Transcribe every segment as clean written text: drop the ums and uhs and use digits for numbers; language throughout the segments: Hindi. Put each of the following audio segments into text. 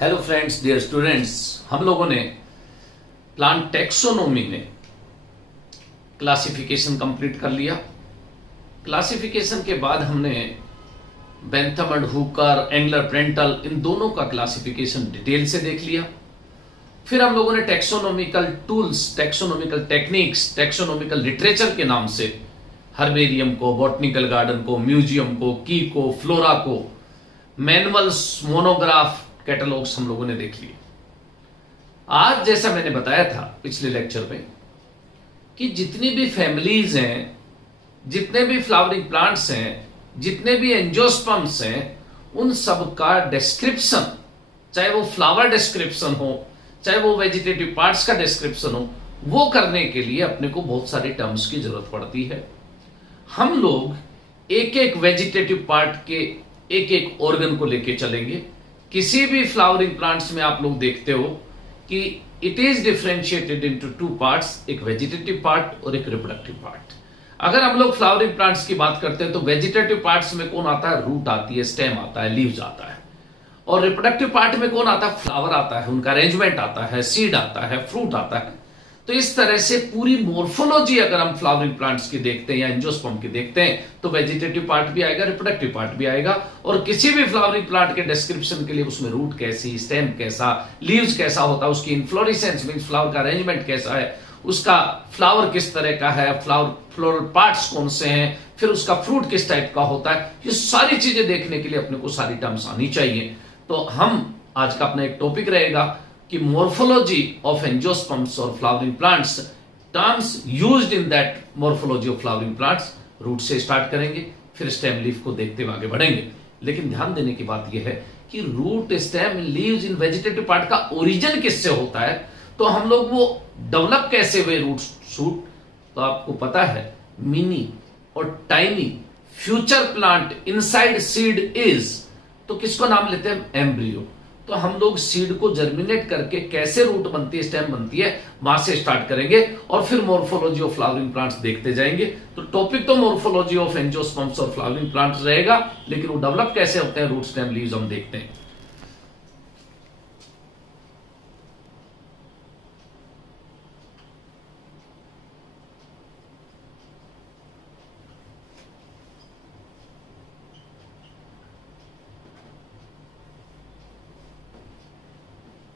हेलो फ्रेंड्स, डियर स्टूडेंट्स, हम लोगों ने प्लांट टेक्सोनोमी में क्लासिफिकेशन कंप्लीट कर लिया। क्लासिफिकेशन के बाद हमने Bentham and Hooker, angler, Prantl, इन दोनों का क्लासिफिकेशन डिटेल से देख लिया। फिर हम लोगों ने taxonomical tools, taxonomical techniques, taxonomical literature के नाम से हर्बेरियम को, बॉटनिकल गार्डन को, म्यूजियम को, की को, फ्लोरा को, मैनुअल्स, मोनोग्राफ, कैटलॉग्स हम लोगों ने देख लिए। आज जैसा मैंने बताया था पिछले लेक्चर में कि जितनी भी फैमिलीज हैं, जितने भी फ्लावरिंग प्लांट्स हैं, जितने भी एंजियोस्पर्म्स हैं, उन सब का डिस्क्रिप्शन, चाहे वो फ्लावर डिस्क्रिप्शन हो, चाहे वो वेजिटेटिव पार्ट्स का डिस्क्रिप्शन हो, वो करने के लिए अपने को बहुत सारी टर्म्स की जरूरत पड़ती है। हम लोग एक एक वेजिटेटिव पार्ट के एक एक ऑर्गन को लेके चलेंगे। किसी भी फ्लावरिंग प्लांट्स में आप लोग देखते हो कि it is differentiated into two parts, एक वेजिटेटिव पार्ट और एक रिप्रोडक्टिव पार्ट। अगर हम लोग फ्लावरिंग प्लांट्स की बात करते हैं तो वेजिटेटिव पार्ट्स में कौन आता है? रूट आती है, स्टेम आता है, लीव्स आता है। और रिप्रोडक्टिव पार्ट में कौन आता है? फ्लावर आता है, उनका अरेंजमेंट आता है, सीड आता है, फ्रूट आता है। तो इस तरह से पूरी मोर्फोलॉजी अगर हम फ्लावरिंग प्लांट्स की देखते हैं या एंजियोस्पर्म की देखते हैं तो वेजिटेटिव पार्ट भी आएगा, रिप्रोडक्टिव पार्ट भी आएगा। और किसी भी फ्लावरिंग प्लांट के डिस्क्रिप्शन के लिए उसमें रूट कैसी, स्टेम कैसा, लीव्स कैसा होता है, उसकी इन्फ्लोरेसेंस मींस फ्लावर का अरेंजमेंट कैसा है, उसका फ्लावर किस तरह का है, फ्लोरल पार्ट्स कौन से हैं, फिर उसका फ्रूट किस टाइप का होता है, ये सारी चीजें देखने के लिए अपने को सारी टर्म्स आनी चाहिए। तो हम आज का अपना एक टॉपिक रहेगा कि मोर्फोलॉजी ऑफ एंजियोस्पर्म्स और flowering plants, terms used in that morphology of flowering plants. Root से स्टार्ट करेंगे, फिर स्टेम लीफ को देखते हुए आगे बढ़ेंगे। लेकिन ध्यान देने की बात यह है कि root, stem, leaves in vegetative part का ओरिजिन किससे होता है, तो हम लोग वो डेवलप कैसे हुए रूट शूट, तो आपको पता है मिनी और tiny future plant inside seed is, तो किसको नाम लेते हैं? एम्ब्रियो। तो हम लोग सीड को जर्मिनेट करके कैसे रूट बनती है, स्टेम बनती है, वहां से स्टार्ट करेंगे और फिर मोर्फोलॉजी ऑफ फ्लावरिंग प्लांट्स देखते जाएंगे। तो टॉपिक तो मोर्फोलॉजी ऑफ एंजियोस्पर्म्स और फ्लावरिंग प्लांट्स रहेगा, लेकिन वो डेवलप कैसे होते हैं, रूट, स्टेम, लीव्स हम देखते हैं।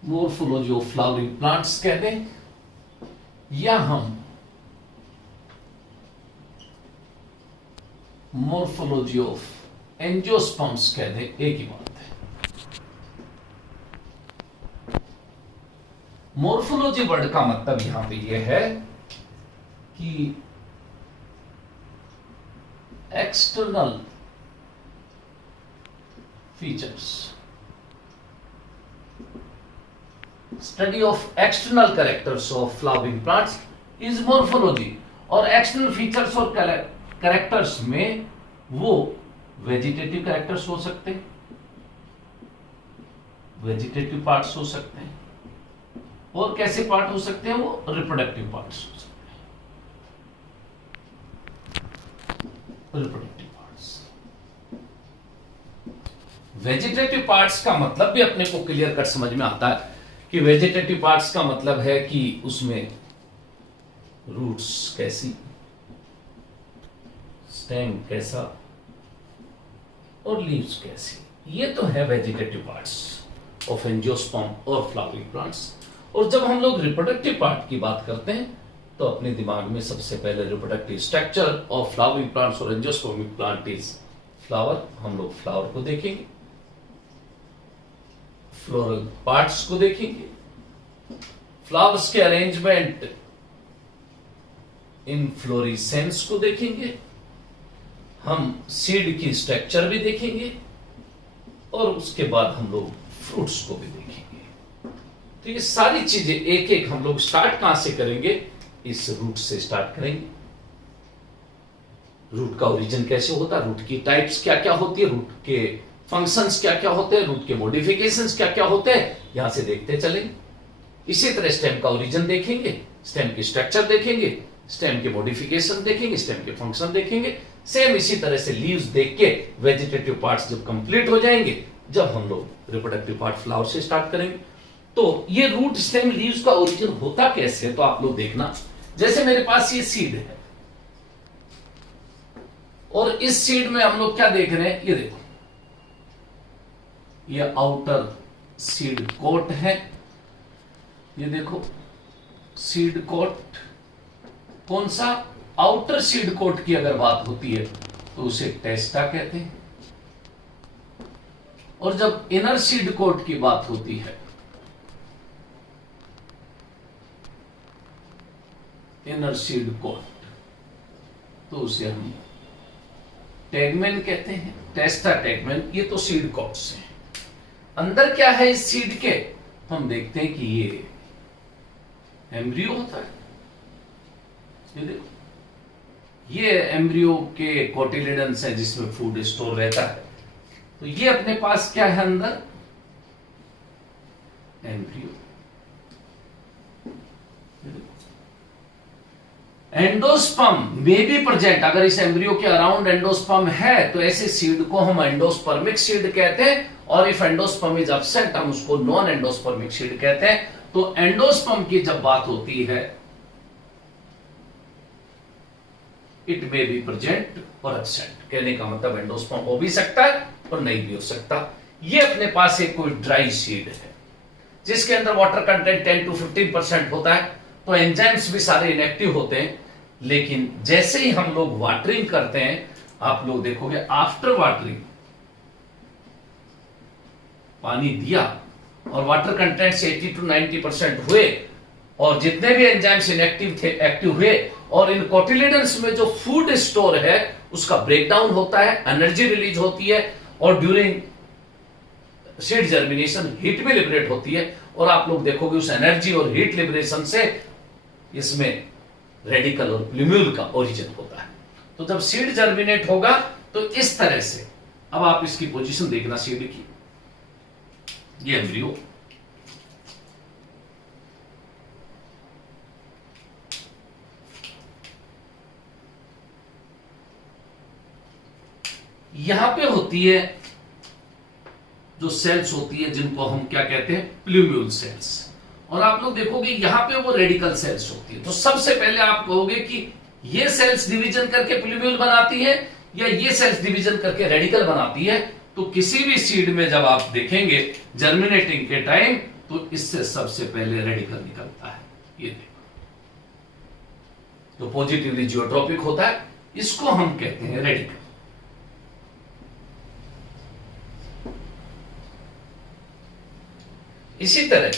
मोर्फोलॉजी ऑफ फ्लावरिंग प्लांट्स कह दें या हम मोर्फोलॉजी ऑफ एंजियोस्पर्म्स कह दें, एक ही बात है। मोर्फोलॉजी वर्ड का मतलब यहां पे यह है कि external features, study of external characters of flowering plants is morphology. और एक्सटर्नल फीचर्स और कैरेक्टर्स में वो वेजिटेटिव कैरेक्टर्स हो सकते हैं, वेजिटेटिव पार्ट्स हो सकते हैं, और कैसे पार्ट हो सकते हैं? वो रिप्रोडक्टिव पार्ट्स हो सकते हैं, रिप्रोडक्टिव पार्ट्स। वेजिटेटिव पार्ट्स का मतलब भी अपने को क्लियर कट समझ में आता है कि वेजिटेटिव पार्ट्स का मतलब है कि उसमें रूट्स कैसी, स्टेम कैसा और लीव्स कैसी, ये तो है वेजिटेटिव पार्ट्स ऑफ एंजियोस्पर्म और फ्लावरिंग प्लांट्स। और जब हम लोग रिप्रोडक्टिव पार्ट की बात करते हैं तो अपने दिमाग में सबसे पहले reproductive structure of flowering plants और एंजियोस्पर्मिक प्लांट इज फ्लावर। हम लोग फ्लावर को देखेंगे, फ्लोरल पार्ट्स को देखेंगे, फ्लावर्स के अरेंजमेंट, इनफ्लोरेसेंस को देखेंगे, हम सीड की स्ट्रक्चर भी देखेंगे और उसके बाद हम लोग फ्रूट्स को भी देखेंगे। तो ये सारी चीजें एक एक हम लोग स्टार्ट कहां से करेंगे? इस रूट से स्टार्ट करेंगे। रूट का ओरिजिन कैसे होता है, रूट की टाइप्स क्या क्या होती है, रूट के फंक्शंस क्या क्या होते हैं, रूट के मॉडिफिकेशंस क्या क्या होते हैं, यहां से देखते चलेंगे। इसी तरह स्टेम का ओरिजिन देखेंगे, स्टेम की स्ट्रक्चर देखेंगे, स्टेम के मॉडिफिकेशन देखेंगे, स्टेम के फंक्शन देखेंगे। सेम इसी तरह से लीव्स देख के वेजिटेटिव पार्ट्स जब कंप्लीट हो जाएंगे जब हम लोग रिप्रोडक्टिव पार्ट फ्लावर से स्टार्ट करेंगे। तो ये रूट स्टेम लीव्स का ओरिजिन होता कैसे है, तो आप लोग देखना, जैसे मेरे पास ये सीड है और इस सीड में हम लोग क्या देख रहे हैं, ये देखो, ये आउटर सीड कोट है, ये देखो सीड कोट, कौन सा, आउटर सीड कोट की अगर बात होती है तो उसे टेस्टा कहते हैं, और जब इनर सीड कोट की बात होती है, इनर सीड कोट, तो उसे हम टैगमेन कहते हैं, टेस्टा टैगमेन। ये तो सीड कोट्स हैं। अंदर क्या है इस सीड के, तो हम देखते हैं कि ये एम्ब्रियो होता है, ये देखो, ये एम्ब्रियो के कोटिलिडन्स है जिसमें फूड स्टोर रहता है। तो ये अपने पास क्या है अंदर, एम्ब्रियो। एंडोस्पर्म में भी प्रेजेंट, अगर इस एम्ब्रियो के अराउंड एंडोस्पर्म है तो ऐसे सीड को हम एंडोस्पर्मिक सीड कहते हैं, और इफ एंडोस्पर्म इज एब्सेंट हम उसको नॉन एंडोस्पर्मिक सीड कहते हैं। तो एंडोस्पर्म की जब बात होती है, इट मे बी प्रेजेंट और एब्सेंट, कहने का मतलब एंडोस्पर्म हो भी सकता है और नहीं भी हो सकता। ये अपने पास एक कोई ड्राई सीड है जिसके अंदर वाटर कंटेंट 10 to 15% होता है, तो एंजाइम्स भी सारे इनएक्टिव होते हैं। लेकिन जैसे ही हम लोग वाटरिंग करते हैं, आप लोग देखोगे आफ्टर वाटरिंग पानी दिया और वाटर कंटेंट 80 to 90% हुए, और जितने भी एंजाइम्स इनएक्टिव थे एक्टिव हुए, और इन कोटिलिडन्स में जो फूड स्टोर है उसका ब्रेकडाउन होता है, एनर्जी रिलीज होती है, और ड्यूरिंग सीड जर्मिनेशन हीट भी लिबरेट होती है, और आप लोग देखोगे उस एनर्जी और हीट लिबरेशन से इसमें रेडिकल और प्लूम्यूल का ओरिजिन होता है। तो जब सीड जर्मिनेट होगा तो इस तरह से, अब आप इसकी पोजीशन देखना सीड की, ये एम्ब्रियो, यहां पे होती है जो सेल्स होती है जिनको हम क्या कहते हैं, प्लूम्यूल सेल्स, और आप लोग देखोगे यहां पे वो रेडिकल सेल्स होती है। तो सबसे पहले आप कहोगे कि ये सेल्स डिवीजन करके प्लूम्यूल बनाती है या ये सेल्स डिवीजन करके रेडिकल बनाती है। तो किसी भी सीड में जब आप देखेंगे जर्मिनेटिंग के टाइम, तो इससे सबसे पहले रेडिकल निकलता है, ये देखो, जो पॉजिटिवली जियोट्रोपिक होता है इसको हम कहते हैं रेडिकल। इसी तरह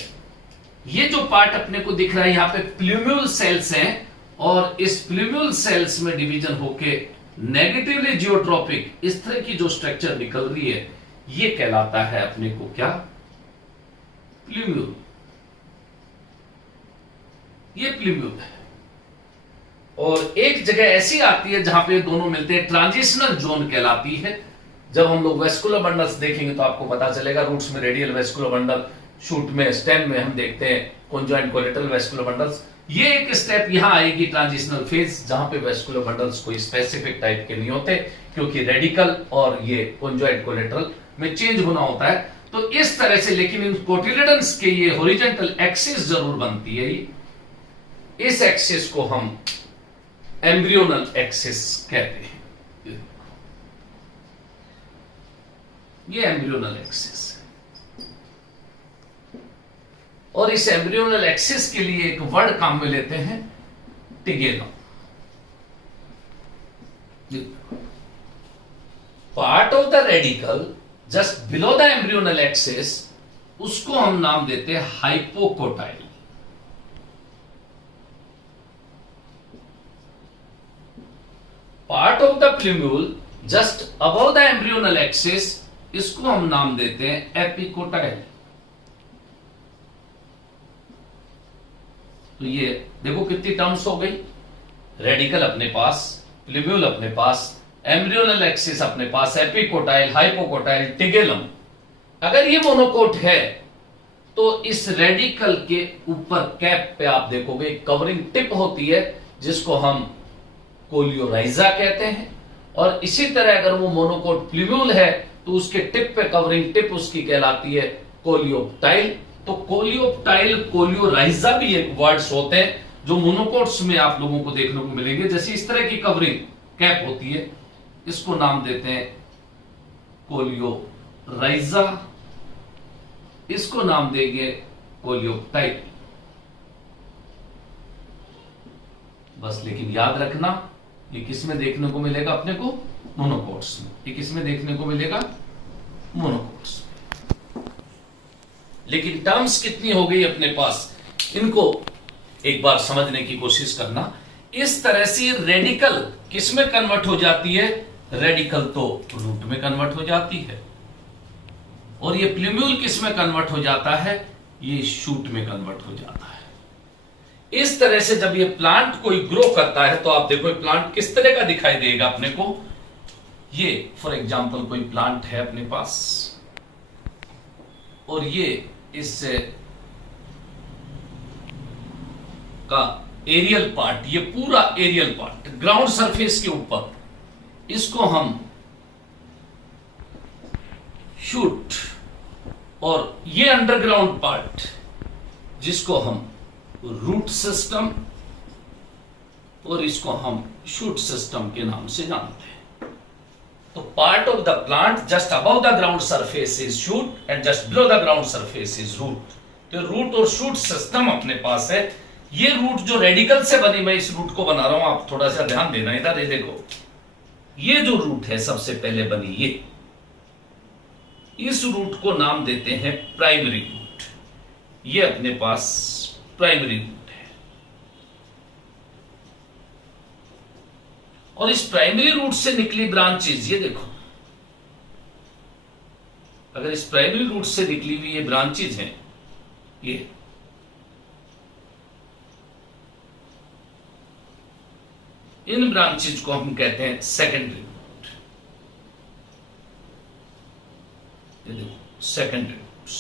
ये जो पार्ट अपने को दिख रहा है, यहां पे प्लूम्यूल सेल्स हैं, और इस प्लूम्यूल सेल्स में डिवीजन होके नेगेटिवली जियोट्रोपिक इस तरह की जो स्ट्रक्चर निकल रही है, ये कहलाता है अपने को क्या, प्लूम्यूल। ये प्लूम्यूल है। और एक जगह ऐसी आती है जहां पे दोनों मिलते हैं, ट्रांजिशनल जोन कहलाती है। जब हम लोग वेस्कुलर बंडल्स देखेंगे तो आपको पता चलेगा, रूट्स में रेडियल वेस्कुलर बंडल, शूट में, स्टेम में हम देखते हैं कॉन्जॉइंट कोलेटरल वेस्कुलर बंडल्स। ये एक स्टेप यहां आएगी ट्रांजिशनल फेज, जहां पे वेस्कुलर बंडल्स कोई स्पेसिफिक टाइप के नहीं होते, क्योंकि रेडिकल और ये कॉन्जॉइंट कोलेटरल में चेंज होना होता है। तो इस तरह से, लेकिन इन कोटिलिडन्स के ये हॉरिजॉन्टल एक्सिस जरूर बनती है। इस एक्सिस को हम एम्ब्रियोनल एक्सिस कहते हैं। ये एम्ब्रियोनल एक्सिस है, और इस एम्ब्रियोनल एक्सिस के लिए एक वर्ड काम में लेते हैं, tigellum. Part of the radicle just below the embryonal axis, उसको हम नाम देते हैं hypocotyl. Part of the plumule just above the embryonal axis, इसको हम नाम देते हैं एपिकोटाइल। तो ये देखो कितनी टर्म्स हो गई, रेडिकल अपने पास, प्लूम्यूल अपने पास, एम्ब्रियोनल एक्सिस अपने पास, एपिकोटाइल, हाइपोकोटाइल, टिगेलम। अगर ये मोनोकोट है तो इस रेडिकल के ऊपर कैप पे आप देखोगे कवरिंग टिप होती है जिसको हम कोलियोराइजा कहते हैं। और इसी तरह अगर वो मोनोकोट प्लूम्यूल है तो उसके टिप पे कवरिंग टिप उसकी कहलाती है कोलियोप्टाइल। तो कोलियोप्टाइल, कोलियोराइजा भी एक वर्ड्स होते हैं जो मोनोकोट्स में आप लोगों को देखने को मिलेंगे। जैसे इस तरह की कवरिंग कैप होती है, इसको नाम देते हैं कोलियोराइजा, इसको नाम देंगे कोलियोप्टाइल। बस लेकिन याद रखना, ये किस में देखने को मिलेगा अपने को? मोनोकोट्स में। ये किस में देखने को मिलेगा? मोनोकोट्स में। लेकिन टर्म्स कितनी हो गई अपने पास, इनको एक बार समझने की कोशिश करना। इस तरह से रेडिकल किस में कन्वर्ट हो जाती है? रेडिकल तो रूट में कन्वर्ट हो जाती है। और ये प्लूम्यूल किस में कन्वर्ट हो जाता है? ये शूट में कन्वर्ट हो जाता है। इस तरह से जब ये प्लांट कोई ग्रो करता है तो आप देखो प्लांट किस तरह का दिखाई देगा अपने को। ये फॉर एग्जांपल कोई प्लांट है अपने पास, और ये इस का एरियल पार्ट, ये पूरा एरियल पार्ट ग्राउंड सरफेस के ऊपर, इसको हम शूट, और ये अंडरग्राउंड पार्ट जिसको हम रूट सिस्टम, और इसको हम शूट सिस्टम के नाम से जानते हैं। तो part of the plant just above the ground surface is shoot and just below the ground surface is root. तो रूट और शूट सिस्टम अपने पास है। ये रूट जो रेडिकल से बनी, मैं इस रूट को बना रहा हूं, आप थोड़ा सा ध्यान देना इधर। ये देखो, ये जो रूट है सबसे पहले बनी, ये इस रूट को नाम देते हैं प्राइमरी रूट। ये अपने पास प्राइमरी रूट है। और इस प्राइमरी रूट से निकली ब्रांचेज, ये देखो, अगर इस प्राइमरी रूट से निकली हुई ये ब्रांचेज हैं, ये इन ब्रांचेज को हम कहते हैं सेकेंडरी रूट। ये देखो सेकेंडरी रूट्स।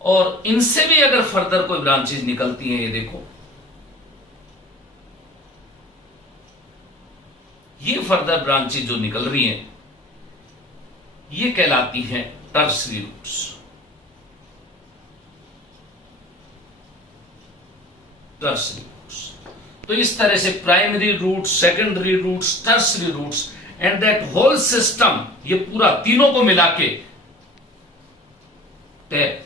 और इनसे भी अगर फर्दर कोई ब्रांचेज निकलती हैं, ये देखो, ये फर्दर ब्रांचेज जो निकल रही हैं, ये कहलाती हैं टर्सरी रूट्स। Tertiary roots. तो इस तरह से primary root, secondary roots, tertiary roots and that whole system, ये पूरा तीनों को मिला के टैप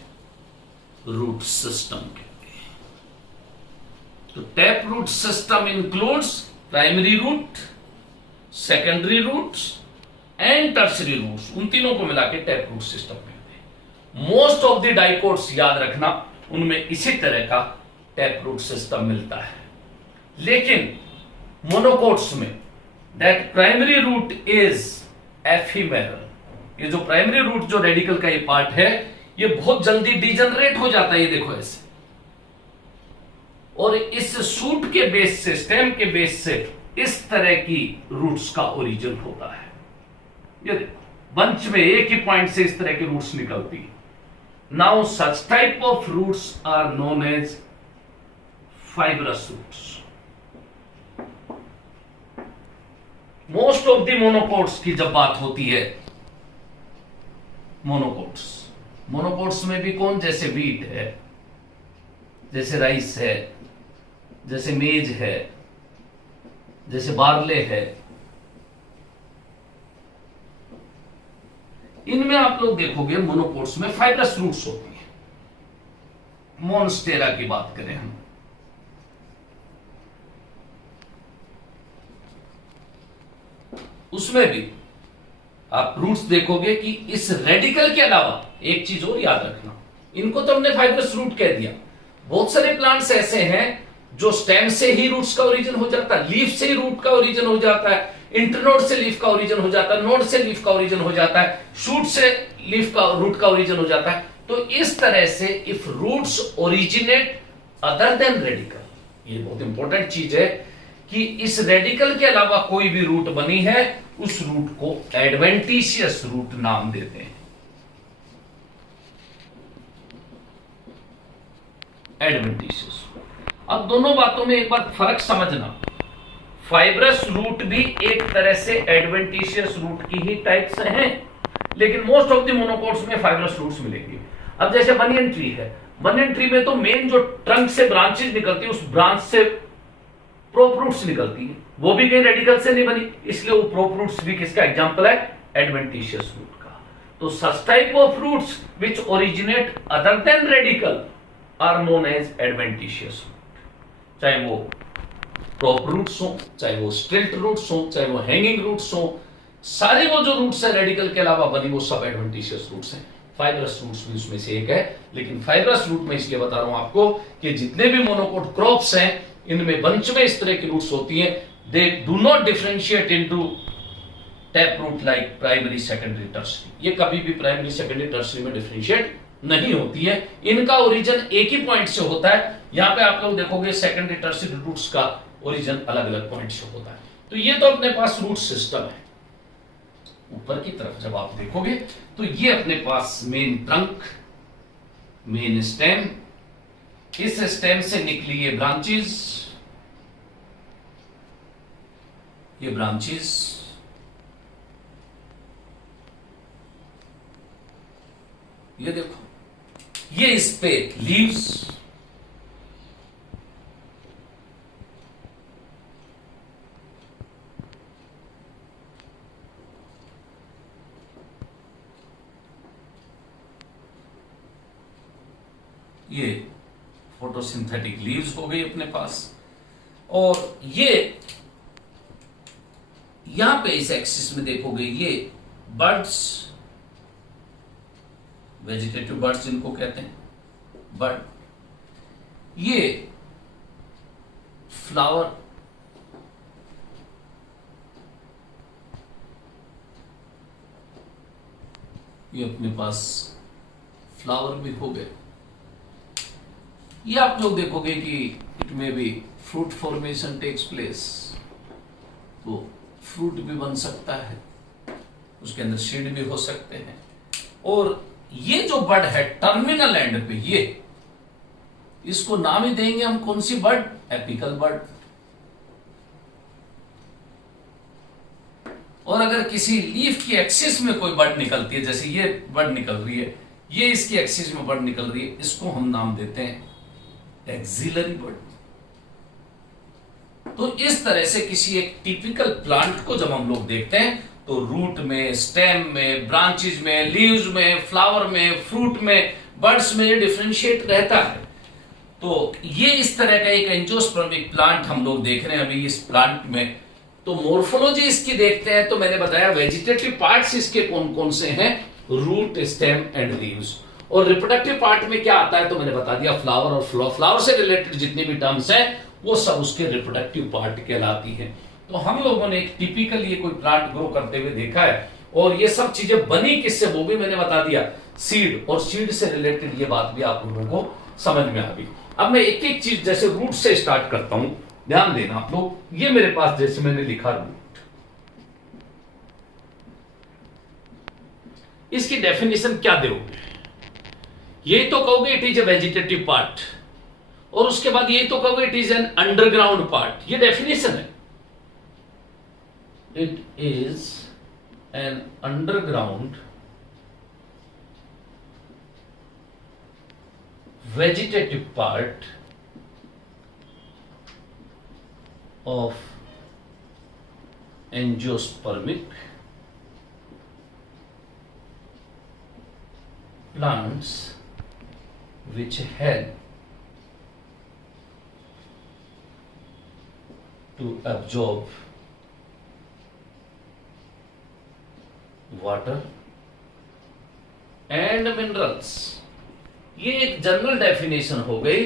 रूट सिस्टम कहते हैं। तो tap root system includes primary root, secondary roots and tertiary roots. उन तीनों को मिला के टैप रूट सिस्टम कहते हैं। मोस्ट ऑफ द डाइकोट्स याद रखना, उनमें इसी तरह का टैप रूट सिस्टम मिलता है। लेकिन मोनोकोट्स में that primary root is ephemeral. ये जो प्राइमरी रूट जो रेडिकल का ये पार्ट है, ये बहुत जल्दी डिजनरेट हो जाता है। ये देखो ऐसे, और इस शूट के बेस से, स्टेम के बेस से इस तरह की रूट्स का ओरिजिन होता है। ये देखो, बंच में एक ही पॉइंट से इस तरह की रूट्स निकलती है। Now such type of roots are known as fibrous roots. Most of the monocots की जब बात होती है, मोनोकोट्स में भी कौन, जैसे व्हीट है, जैसे राइस है, जैसे मेज है, जैसे बार्ले है, इनमें आप लोग देखोगे मोनोकोट्स में फाइब्रस रूट्स होती है। मोन्स्टेरा की बात करें हम, उसमें भी आप रूट्स देखोगे कि इस रेडिकल के अलावा एक चीज और याद रखना, इनको तो हमने फाइब्रस रूट कह दिया। बहुत सारे प्लांट्स ऐसे हैं जो स्टेम से ही रूट्स का ओरिजिन हो जाता है, लीफ से ही रूट का ओरिजिन हो जाता है, इंटरनोड से लीफ का ओरिजिन हो जाता है, नोड से लीफ का ओरिजिन हो जाता है, शूट से लीफ का रूट का ओरिजिन हो जाता है। तो इस तरह से if roots originate other than radical, ये बहुत इंपॉर्टेंट चीज है कि इस रेडिकल के अलावा कोई भी रूट बनी है, उस रूट को एडवेंटिशियस रूट नाम देते हैं। एडवेंटिशियस। अब दोनों बातों में एक बार फर्क समझना। फाइब्रस रूट भी एक तरह से एडवेंटिशियस रूट की ही टाइप से हैं, लेकिन मोस्ट ऑफ द मोनोकोट्स में फाइब्रस रूट्स मिलेंगे। अब जैसे बनियन ट्री है, बनियन ट्री में तो मेन जो ट्रंक से ब्रांचेस निकलती है, उस ब्रांच से प्रोप रूट्स निकलती है, वो भी कहीं रेडिकल से नहीं बनी, इसलिए वो प्रोप रूट्स भी किसका एग्जांपल है? एडवेंटिशियस रूट का। तो such type of roots which originate other than radical are known as adventitious root. चाहे वो प्रोप रूट्स हो, चाहे वो स्टिल्ट रूट्स हो, चाहे वो हैंगिंग रूट्स हो, सारे वो जो रूट्स है रेडिकल के अलावा बनी, वो सब एडवेंटिशियस रूट्स हैं। फाइब्रस रूट्स भी उसमें से एक है, लेकिन फाइब्रस रूट में इसलिए बता रहा हूं आपको कि जितने भी मोनोकोट क्रॉप्स हैं, इनमें बंच में इस तरह की रूट्स होती हैं। They do not differentiate into tap root like primary, secondary, tertiary. ये कभी भी प्राइमरी, सेकेंडरी, टर्सरी में डिफरेंशिएट नहीं होती है। इनका ओरिजिन एक ही पॉइंट से होता है। यहां पे आप लोग देखोगे सेकेंडरी, टर्सरी रूट्स का ओरिजिन अलग अलग पॉइंट से होता है। तो ये तो अपने पास रूट सिस्टम है। ऊपर की तरफ जब आप देखोगे तो ये अपने पास मेन ट्रंक, मेन स्टेम, इस स्टेम से निकली ये ब्रांचेस, ये ब्रांचेस, ये देखो, ये इस पे लीव्स, ये फोटोसिंथेटिक लीव्स हो गई अपने पास, और ये यहां पे इस एक्सिस में देखोगे ये बर्ड्स, वेजिटेटिव बर्ड्स जिनको कहते हैं, बर्ड, ये फ्लावर, ये अपने पास फ्लावर भी हो गए। ये आप लोग देखोगे कि इट में भी फ्रूट फॉर्मेशन टेक्स प्लेस, तो फ्रूट भी बन सकता है, उसके अंदर सीड भी हो सकते हैं। और ये जो बर्ड है टर्मिनल एंड पे, ये इसको नाम ही देंगे हम कौन सी बर्ड? Apical bud. और अगर किसी लीफ की एक्सिस में कोई बर्ड निकलती है, जैसे ये बर्ड निकल रही है, ये इसकी एक्सिस में बर्ड निकल रही है, इसको हम नाम देते हैं एक्सिलरी बर्ड। तो इस तरह से किसी एक टिपिकल प्लांट को जब हम लोग देखते हैं तो रूट में, स्टेम में, ब्रांचेज में, लीव्स में, फ्लावर में, फ्रूट में, बर्ड्स में डिफरेंशिएट रहता है। तो ये इस तरह का एक एंजियोस्पर्मिक प्लांट हम लोग देख रहे हैं अभी इस प्लांट में। तो मोर्फोलॉजी इसकी देखते हैं तो मैंने बताया वेजिटेटिव पार्ट्स इसके कौन कौन से हैं? Root, stem and leaves. और रिप्रोडक्टिव पार्ट में क्या आता है तो मैंने बता दिया फ्लावर, और फ्लावर से रिलेटेड जितनी भी टर्म्स हैं वो सब उसके रिप्रोडक्टिव पार्ट कहलाती है। तो हम लोगों ने एक टिपिकल ये कोई प्लांट ग्रो करते हुए देखा है, और ये सब चीजें बनी किससे वो भी मैंने बता दिया, सीड, और सीड से रिलेटेड ये बात भी आप लोगों को समझ में आ गई। अब मैं एक एक चीज जैसे रूट से स्टार्ट करता हूं, ध्यान देना आप लोग। ये मेरे पास जैसे मैंने लिखा रूट, इसकी डेफिनेशन क्या दोगे? यही तो कहोगे it is a vegetative part, और उसके बाद यही तो कहोगे it is an underground part. ये डेफिनेशन है, it is an underground vegetative part of angiospermic plants which help to absorb water and minerals। ये एक जनरल डेफिनेशन हो गई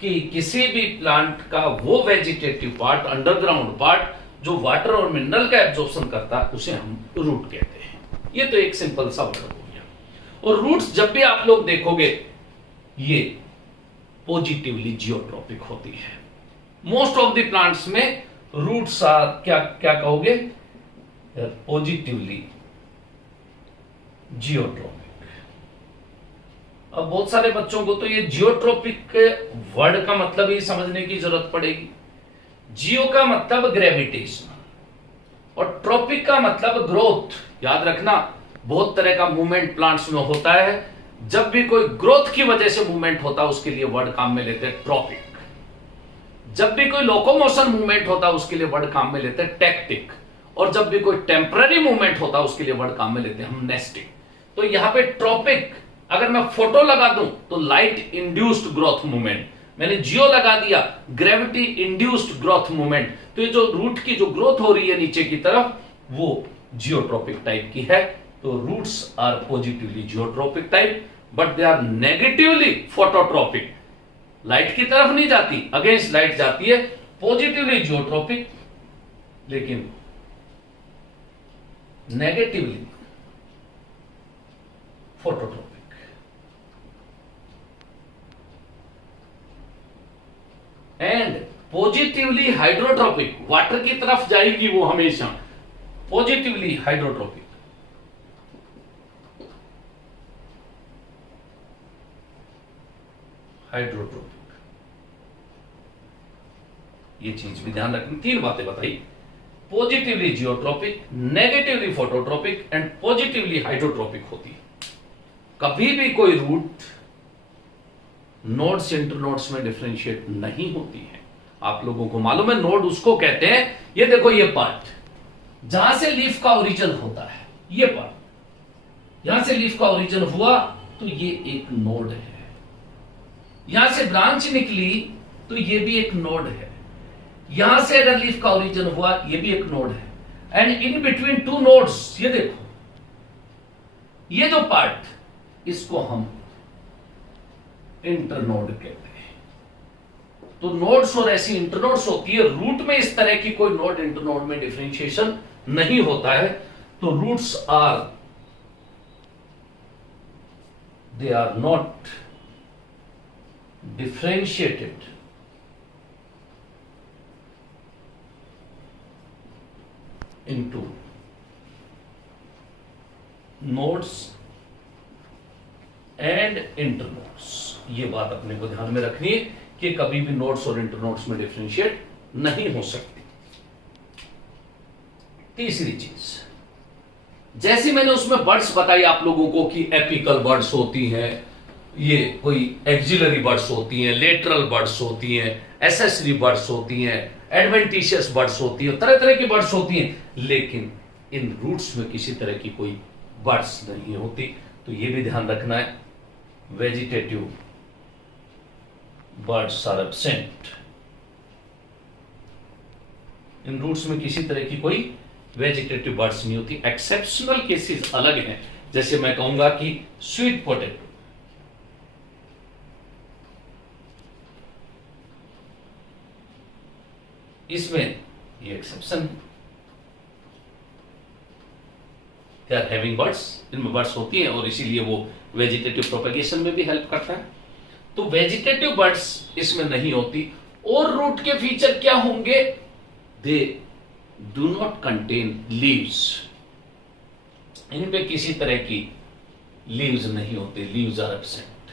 कि किसी भी प्लांट का वो वेजिटेटिव पार्ट, अंडरग्राउंड पार्ट जो वाटर और मिनरल का एब्जॉर्प्शन करता है, उसे हम रूट कहते हैं। ये तो एक सिंपल सा वर्ड हो गया। और रूट्स जब भी आप लोग देखोगे ये पॉजिटिवली जियोट्रॉपिक होती है। मोस्ट ऑफ द प्लांट्स में रूट्स आर क्या क्या कहोगे? Positively geotropic. अब बहुत सारे बच्चों को तो ये जियोट्रॉपिक वर्ड का मतलब ही समझने की जरूरत पड़ेगी। जियो का मतलब ग्रेविटेशनल और ट्रॉपिक का मतलब ग्रोथ। याद रखना, बहुत तरह का मूवमेंट प्लांट्स में होता है। जब भी कोई ग्रोथ की वजह से मूवमेंट होता है उसके लिए वर्ड काम में लेते हैं ट्रॉपिक। जब भी कोई लोकोमोशन मूवमेंट होता है उसके लिए वर्ड काम में लेते हैं टेक्टिक। और जब भी कोई टेम्पररी मूवमेंट होता है उसके लिए वर्ड काम में लेते हैं हम नेस्टिक। तो यहां पे ट्रॉपिक अगर मैं फोटो लगा दूं तो लाइट इंड्यूस्ड ग्रोथ मूवमेंट, मैंने जियो लगा दिया ग्रेविटी इंड्यूस्ड ग्रोथ मूवमेंट। तो ये जो रूट की जो ग्रोथ हो रही है नीचे की तरफ वो जियोट्रोपिक टाइप की है। तो roots are positively geotropic type but they are negatively phototropic. Light की तरफ नहीं जाती, अगेंस्ट लाइट जाती है, पॉजिटिवली जियोट्रोपिक लेकिन negatively phototropic. And positively hydrotropic, water की तरफ जाएगी वो हमेशा, पॉजिटिवली हाइड्रोट्रोपिक। हाइड्रोट्रोपिक, ये चीज भी ध्यान रखनी। तीन बातें बताई, positively geotropic, negatively phototropic and positively hydrotropic होती है। कभी भी कोई रूट नोड्स इंटरनोड्स में डिफरेंशिएट नहीं होती है। आप लोगों को मालूम है नोड उसको कहते हैं, ये देखो ये पार्ट जहां से लीफ का ओरिजिन होता है, ये पार्ट यहां से लीफ का ओरिजिन हुआ तो ये एक नोड है। यहां से ब्रांच निकली तो ये भी एक नोड है। यहां से अगर लीफ का ओरिजिन हुआ ये भी एक नोड है। And in between two nodes, ये देखो ये जो पार्ट इसको हम इंटरनोड कहते हैं। तो नोड्स और ऐसी इंटरनोड्स होती है। रूट में इस तरह की कोई नोड इंटरनोड में डिफरेंशिएशन नहीं होता है। तो roots are, they are not differentiated into nodes and internodes। ये बात अपने को ध्यान में रखनी है कि कभी भी नोड्स और इंटरनोड्स में डिफरेंशिएट नहीं हो सकती। तीसरी चीज, जैसे मैंने उसमें बर्ड्स बताई आप लोगों को कि एपिकल बर्ड्स होती हैं, ये कोई एक्सिलरी बर्ड्स होती हैं, लेटरल बर्ड्स होती हैं, एसेसरी बर्ड्स होती हैं, एडवेंटिशियस बर्ड्स होती है, तरह तरह की बर्ड्स होती हैं, लेकिन इन रूट्स में किसी तरह की कोई बर्ड्स नहीं होती। तो ये भी ध्यान रखना है, वेजिटेटिव बर्ड्स आर एब्सेंट। इन रूट्स में किसी तरह की कोई वेजिटेटिव बर्ड्स नहीं होती। एक्सेप्शनल केसेस अलग हैं, जैसे मैं कहूंगा कि स्वीट पोटैटो, इसमें ये exception, they are having buds, इनमें बर्ड्स होती हैं और इसीलिए वो वेजिटेटिव प्रोपेगेशन में भी हेल्प करता है। तो वेजिटेटिव बर्ड्स इसमें नहीं होती। और रूट के फीचर क्या होंगे, they do not contain leaves, इन पे किसी तरह की लीव्स नहीं होते, लीव्स आर एब्सेंट।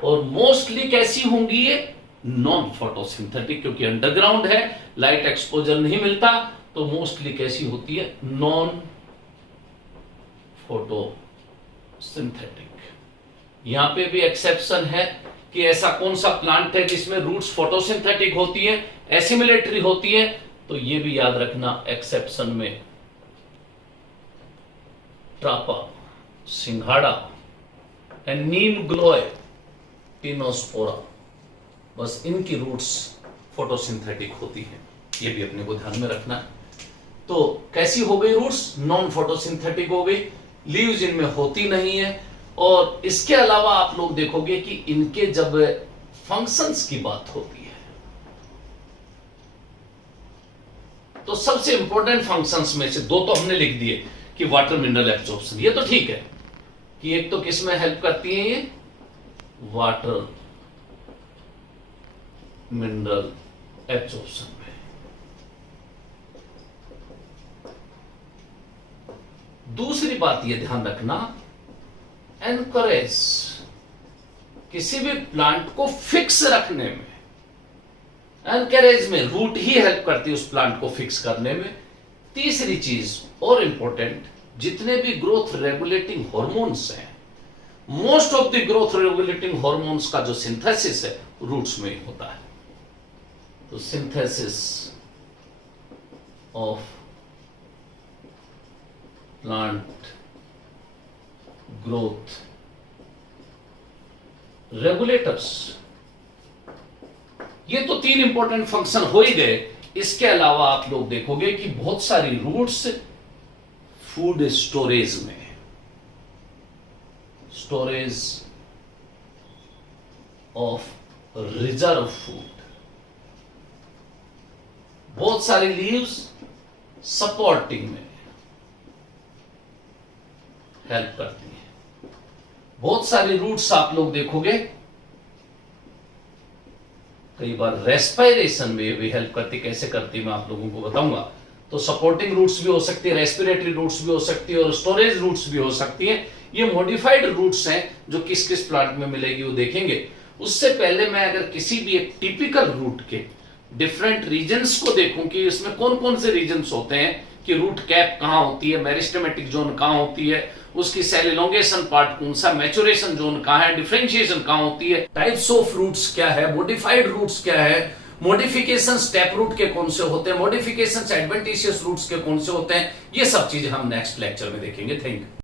और मोस्टली कैसी होंगी ये, नॉन फोटोसिंथेटिक, क्योंकि अंडरग्राउंड है, लाइट एक्सपोजर नहीं मिलता, तो मोस्टली कैसी होती है, नॉन फोटोसिंथेटिक। यहां पे भी एक्सेप्शन है कि ऐसा कौन सा प्लांट है जिसमें रूट्स फोटोसिंथेटिक होती है, एसिमिलेटरी होती है। तो ये भी याद रखना, एक्सेप्शन में ट्रापा, सिंघाड़ा एंड नीम ग्लोए, टिनोस्पोरा, बस इनकी रूट्स फोटोसिंथेटिक होती हैं। ये भी अपने को ध्यान में रखना है। तो कैसी हो गई रूट्स, नॉन फोटोसिंथेटिक हो गई, लीव्स इनमें होती नहीं है। और इसके अलावा आप लोग देखोगे कि इनके जब फंक्शंस की बात होती है तो सबसे इंपॉर्टेंट फंक्शंस में से दो तो हमने लिख दिए कि वाटर मिनरल एब्जॉर्प्शन, ये तो ठीक है कि एक तो किस में हेल्प करती है, ये वाटर मिनरल एब्जॉर्प्शन में। दूसरी बात ये ध्यान रखना, एनकरेज, किसी भी प्लांट को फिक्स रखने में, एनकरेज में रूट ही हेल्प करती है उस प्लांट को फिक्स करने में। तीसरी चीज और इंपॉर्टेंट, जितने भी ग्रोथ रेगुलेटिंग हॉर्मोन्स हैं, most of the growth regulating hormones का जो सिंथेसिस है रूट्स में ही होता है। तो synthesis of plant growth regulators, ये तो 3 इंपॉर्टेंट फंक्शन हो ही गए। इसके अलावा आप लोग देखोगे कि बहुत सारी रूट्स फूड स्टोरेज में, स्टोरेज ऑफ रिजर्व फूड, बहुत सारी लीव्स सपोर्टिंग में हेल्प करती है। बहुत सारी रूट्स आप लोग देखोगे कई बार रेस्पिरेशन में भी हेल्प करती। कैसे करती मैं आप लोगों को बताऊंगा। तो सपोर्टिंग रूट्स भी हो सकती है, रेस्पिरेटरी रूट्स भी हो सकती है और स्टोरेज रूट्स भी हो सकती है। ये मॉडिफाइड रूट्स हैं जो किस किस प्लांट में मिलेगी वो देखेंगे। उससे पहले मैं अगर किसी भी एक टिपिकल रूट के डिफरेंट रीजन्स को देखूं कि इसमें कौन कौन से रीजन्स होते हैं, कि रूट कैप कहां होती है, मेरिस्टेमेटिक जोन कहां होती है, उसकी सेल इलोंगेशन पार्ट कौन सा, मैचुरेशन जोन कहां है, डिफरेंशिएशन कहां होती है, टाइप्स ऑफ रूट्स क्या है, मॉडिफाइड रूट्स क्या है, मॉडिफिकेशन स्टेप रूट के कौन से होते हैं, मॉडिफिकेशन एडवेंटिशियस रूट्स के कौन से होते हैं, ये सब चीजें हम नेक्स्ट लेक्चर में देखेंगे। Thank you.